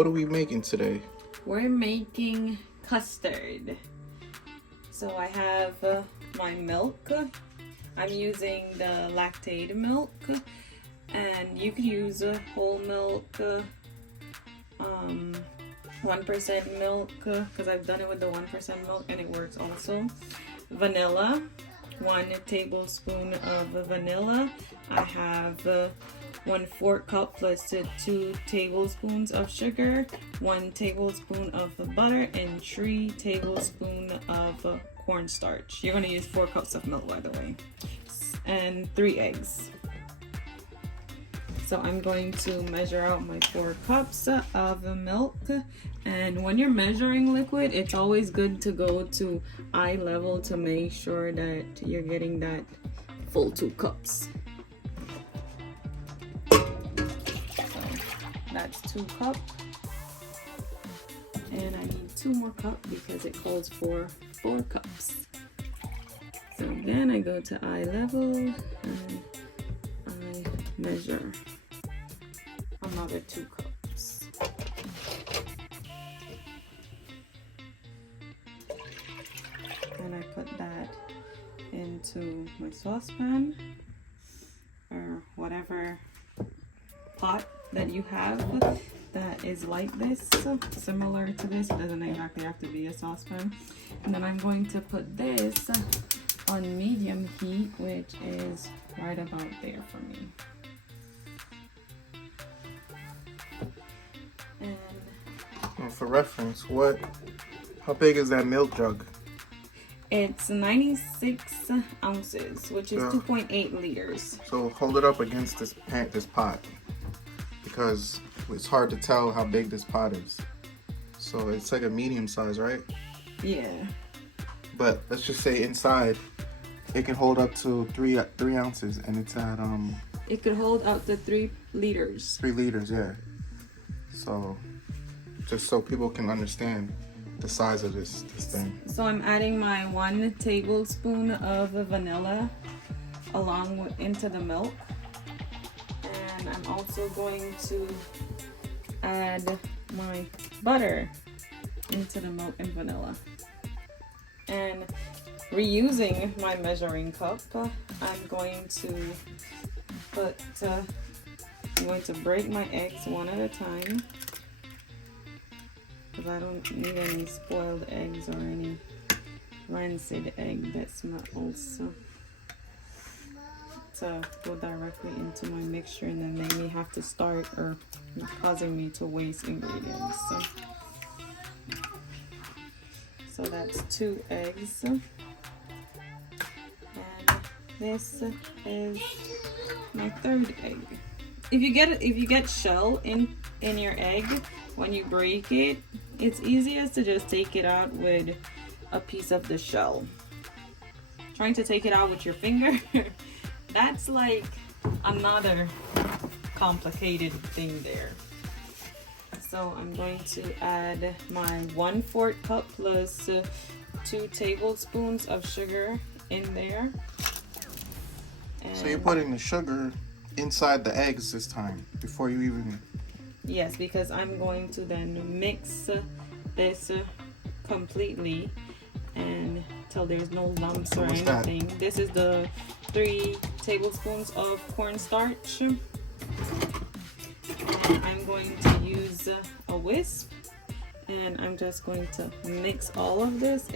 what are we making today? We're making custard. So I have my milk. I'm using the lactate milk, and you can use whole milk, 1% milk, because I've done it with the 1% milk and it works also. Vanilla, 1 tablespoon of vanilla. I have 1/4 cup plus 2 tablespoons of sugar, 1 tablespoon of butter, and 3 tablespoons of cornstarch. You're going to use 4 cups of milk, by the way, and 3 eggs. So I'm going to measure out my 4 cups of milk. And when you're measuring liquid, it's always good to go to eye level to make sure that you're getting that full 2 cups. So that's 2 cups. And I need 2 more cups because it calls for 4 cups. So again, I go to eye level and I measure another 2 cups. And I put that into my saucepan or whatever pot that you have that is like this, similar to this. It doesn't exactly have to be a saucepan. And then I'm going to put this on medium heat, which is right about there for me. And for reference, how big is that milk jug? It's 96 ounces, which is 2.8 liters. So hold it up against this pot, because it's hard to tell how big this pot is. So it's like a medium size, right? Yeah. But let's just say inside, it can hold up to 3 ounces, and it's at It could hold up to 3 liters. 3 liters, yeah. So just so people can understand the size of this thing. So I'm adding my 1 tablespoon of vanilla into the milk, and I'm also going to add my butter into the milk and vanilla. And reusing my measuring cup, I'm going to break my eggs one at a time, because I don't need any spoiled eggs or any rancid egg that smells to go directly into my mixture and then make me have to start or causing me to waste ingredients. So that's 2 eggs, and this is my 3rd egg. If you get shell in your egg, when you break it, it's easiest to just take it out with a piece of the shell. Trying to take it out with your finger, that's like another complicated thing there. So I'm going to add my 1/4 cup plus 2 tablespoons of sugar in there. And so you're putting the sugar inside the eggs this time before you even... Yes, because I'm going to then mix this completely and till there's no lumps or anything. This is the 3 tablespoons of cornstarch. And I'm going to use a whisk, and I'm just going to mix all of this.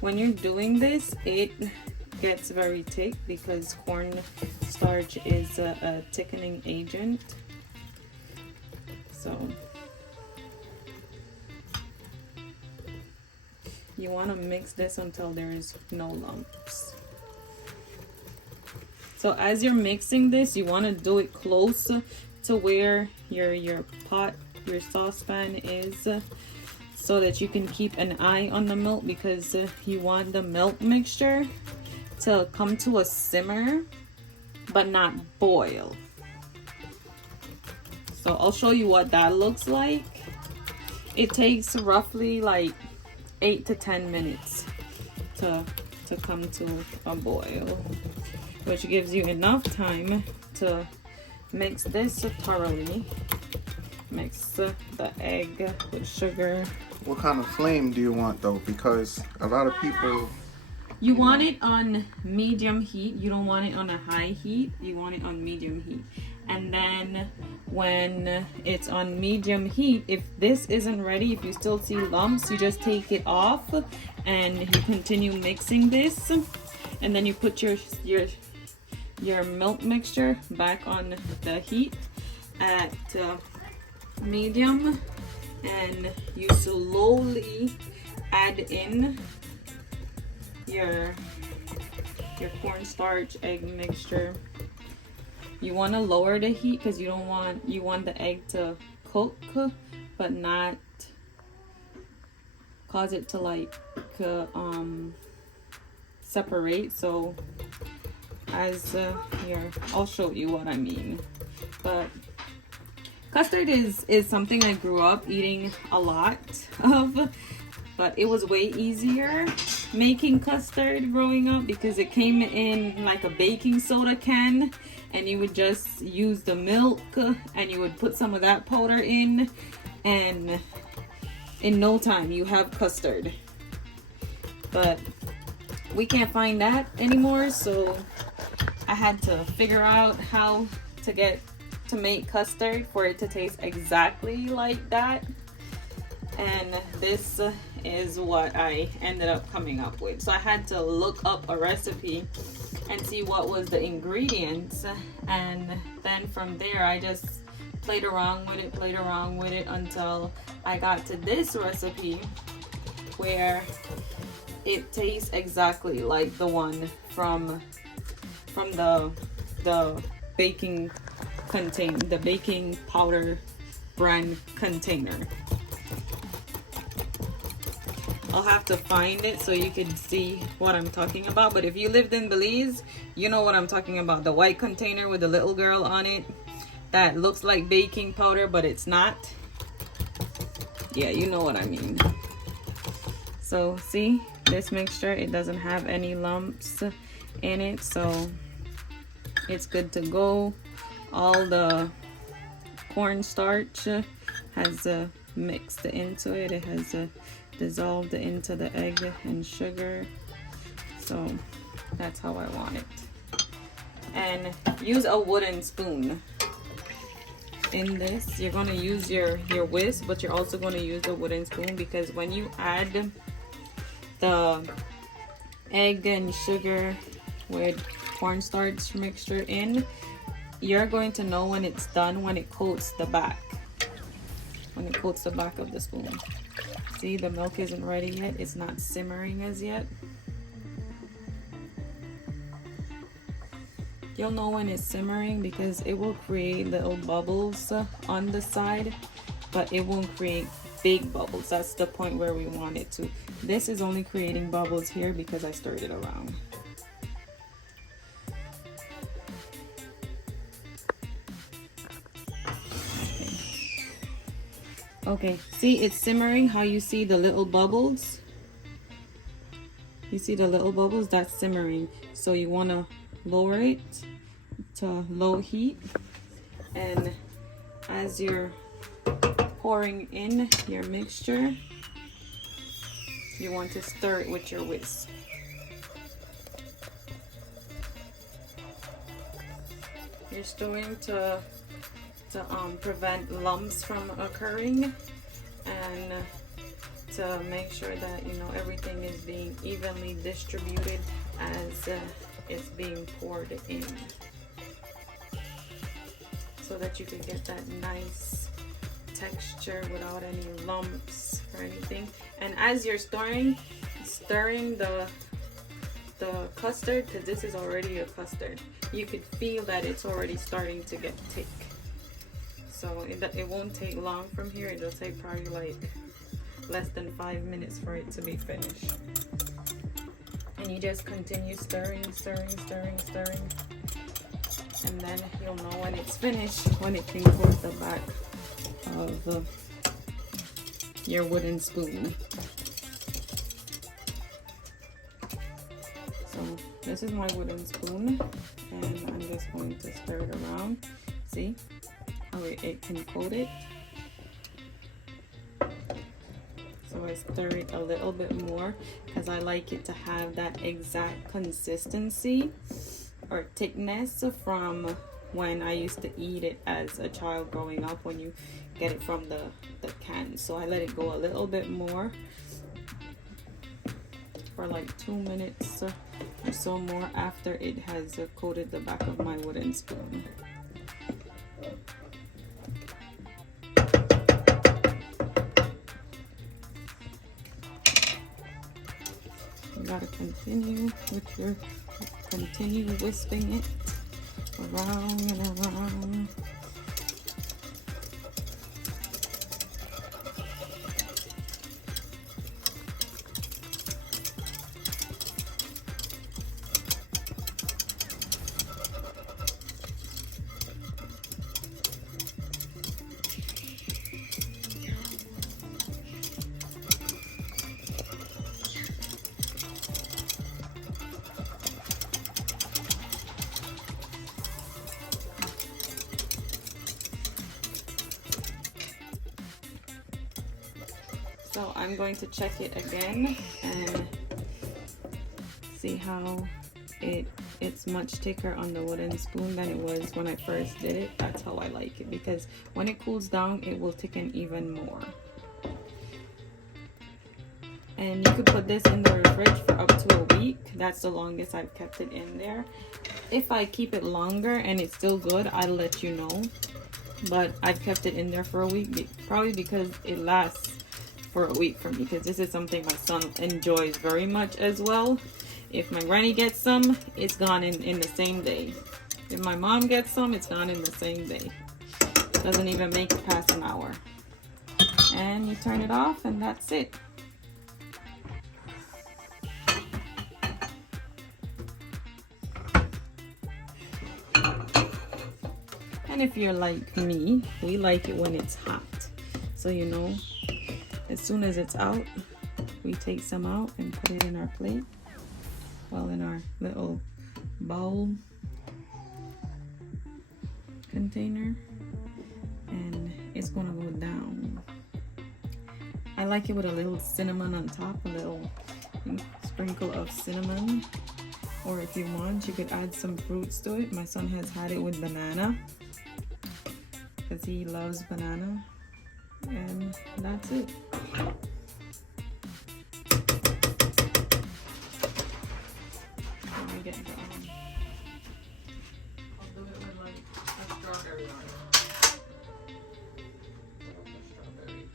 When you're doing this, it gets very thick because cornstarch is a thickening agent. So you want to mix this until there is no lumps. So as you're mixing this, you want to do it close to where your saucepan is, so that you can keep an eye on the milk, because you want the milk mixture to come to a simmer but not boil. So I'll show you what that looks like. It takes roughly like 8 to 10 minutes to come to a boil, which gives you enough time to mix this thoroughly mix the egg with sugar. What kind of flame do you want though? Because a lot of people... You want it on medium heat. You don't want it on a high heat. You want it on medium heat. And then when it's on medium heat, if this isn't ready, if you still see lumps, you just take it off and you continue mixing this. And then you put your milk mixture back on the heat at medium, and you slowly add in your cornstarch egg mixture. You want to lower the heat because you want the egg to cook but not cause it to like separate. So as I'll show you what I mean. But custard is something I grew up eating a lot of, but it was way easier making custard growing up because it came in like a baking soda can, and you would just use the milk and you would put some of that powder in, and in no time you have custard. But we can't find that anymore, so I had to figure out how to make custard for it to taste exactly like that. And this is what I ended up coming up with. So I had to look up a recipe and see what was the ingredients, and then from there I just played around with it until I got to this recipe where it tastes exactly like the one from the baking powder brand container. I'll have to find it so you can see what I'm talking about. But if you lived in Belize, you know what I'm talking about. The white container with the little girl on it that looks like baking powder, but it's not. Yeah, you know what I mean. So see, this mixture, it doesn't have any lumps in it, so it's good to go. All the cornstarch has mixed into it. It has dissolved into the egg and sugar. So that's how I want it. And use a wooden spoon. In this, you're going to use your whisk, but you're also going to use a wooden spoon, because when you add the egg and sugar with cornstarch mixture in, you're going to know when it's done when it coats the back. When it coats the back of the spoon. See, the milk isn't ready yet. It's not simmering as yet. You'll know when it's simmering because it will create little bubbles on the side, but it won't create big bubbles. That's the point where we want it to. This is only creating bubbles here because I stirred it around. Okay, see, it's simmering. How you see the little bubbles? You see the little bubbles? That's simmering. So you want to lower it to low heat, and as you're pouring in your mixture, you want to stir it with your whisk. You're stirring to prevent lumps from occurring, and to make sure that everything is being evenly distributed as it's being poured in, so that you can get that nice texture without any lumps or anything. And as you're stirring the custard, because this is already a custard, you could feel that it's already starting to get thick. So it won't take long from here. It'll take probably like less than 5 minutes for it to be finished. And you just continue stirring, and then you'll know when it's finished, when it can coat the back of your wooden spoon. So this is my wooden spoon, and I'm just going to stir it around. See how it can coat it, So I stir it a little bit more because I like it to have that exact consistency or thickness from when I used to eat it as a child growing up, when you get it from the can. So I let it go a little bit more for like 2 minutes or so more after it has coated the back of my wooden spoon. You gotta continue whisking it around and around. So I'm going to check it again and see how it's much thicker on the wooden spoon than it was when I first did it. That's how I like it, because when it cools down it will thicken even more. And you could put this in the fridge for up to a week. That's the longest I've kept it in there. If I keep it longer and it's still good, I'll let you know. But I've kept it in there for a week, probably because it lasts for a week for me, because this is something my son enjoys very much as well. If my granny gets some, it's gone in the same day. If my mom gets some, it's gone in the same day. Doesn't even make it past an hour. And you turn it off and that's it. And if you're like me, we like it when it's hot. So you know, as soon as it's out, we take some out and put it in our plate. Well, in our little bowl container. And it's gonna go down. I like it with a little cinnamon on top, a little sprinkle of cinnamon. Or if you want, you could add some fruits to it. My son has had it with banana, because he loves banana. And that's it. Let me get it going. I'll do it with like a strawberry on it. Strawberry.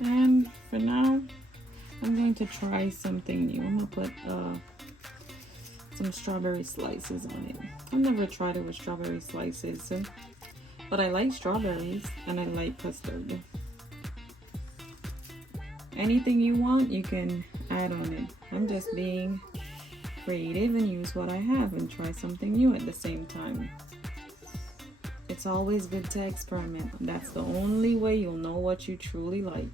And for now, I'm going to try something new. I'm gonna put some strawberry slices on it. I've never tried it with strawberry slices, but I like strawberries and I like custard. Anything you want, you can add on it. I'm just being creative and use what I have and try something new at the same time. It's always good to experiment. That's the only way you'll know what you truly like.